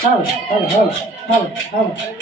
Hal, hal, hal, hal, hal.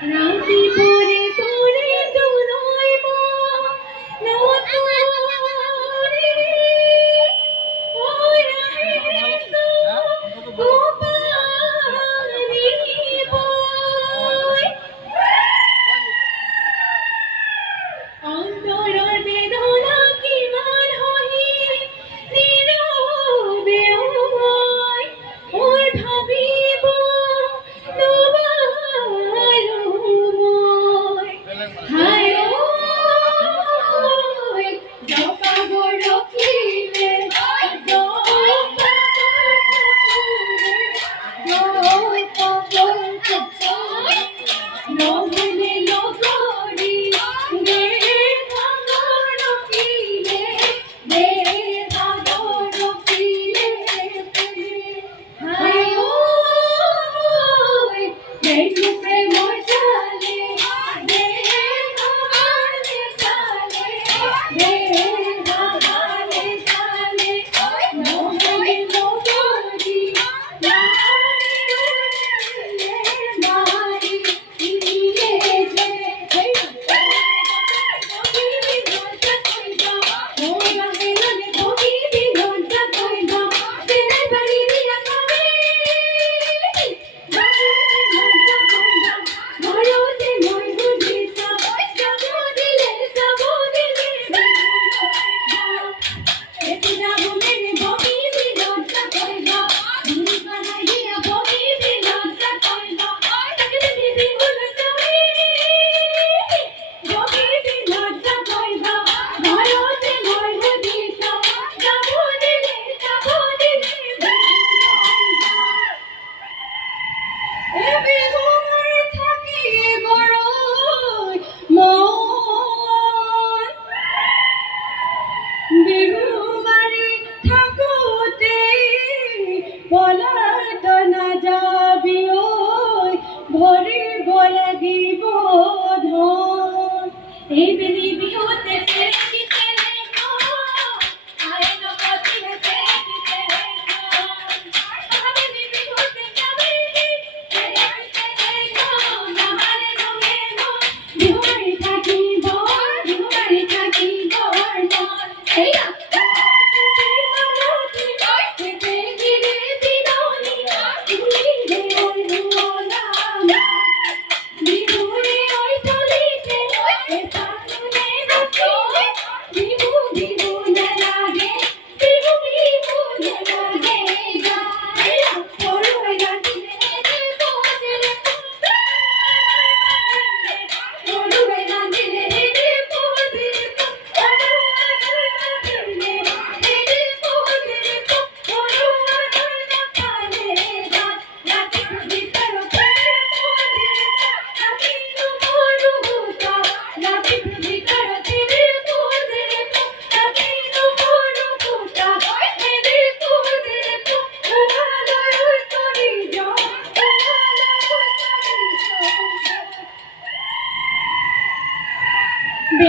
রাতি পরে পরে দোলায় মা নতরে ওই রহিসা গোপালি বয় অন্তরের বেদনা কি মান হই নীরবে ওই ওই ভাবিব তোমার ময় হায় ওই জপা বড় কিলে জপা ওই কবল কবল নভলে লগরি গে ভাগর কিলে গে ভাগর কিলে হায় ওই দেখু প্রেম চালে গে ভাগরে চালে গে ভাগরে চালে নভলে লগরি মারি ইলে যে পলাতনা যাবি ওই ভরিব লাগিব ধন এই বেলি বিহুতে সেরিতে রেখো আয় নগতি সেরিতে রেখো বেলি বিহুতে যাবি সেরিতে রেখো নামারে রঙে মন বিহুবাড়ি থাকিব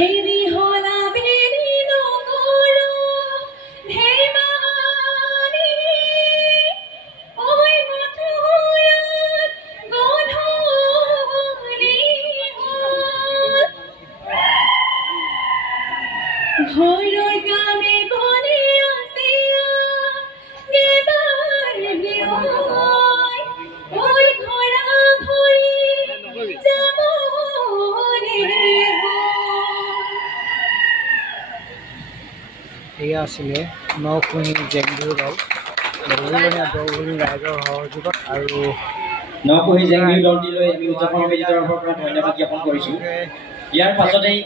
এই বেরি হলা বেরি নগর ধেমানি ওই মথুরাত গধূলি ঘৰৰ গানে বনে আসিয়া গেবাৰ গিয়ৈ ওই ঘৰা ঘৰি যাবনে এয়া আছিলে নকুঁহি জেং বিহু দল বহুজনীয়া দলগুলি ৰাইজৰ সহযোগত আৰু নকুঁহি জেং বিহু দলটিলৈ আমি উদযাপন সমিতিৰ তৰফৰ পৰা ধন্যবাদ জ্ঞাপন কৰিছোঁ। ইয়াৰ পাছতেই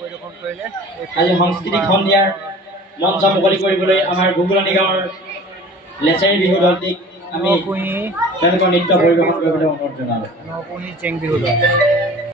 আজি সাংস্কৃতিক সন্ধিয়াৰ মঞ্চ মুকলি কৰিবলৈ আমাৰ ঘুগুলানি গাঁৱৰ লেচেৰী বিহু দলটিক আমি তেওঁলোকৰ নৃত্য পৰিৱেশন কৰিবলৈ অনুৰোধ জনালোঁ। নকুঁহি জেং বিহু দল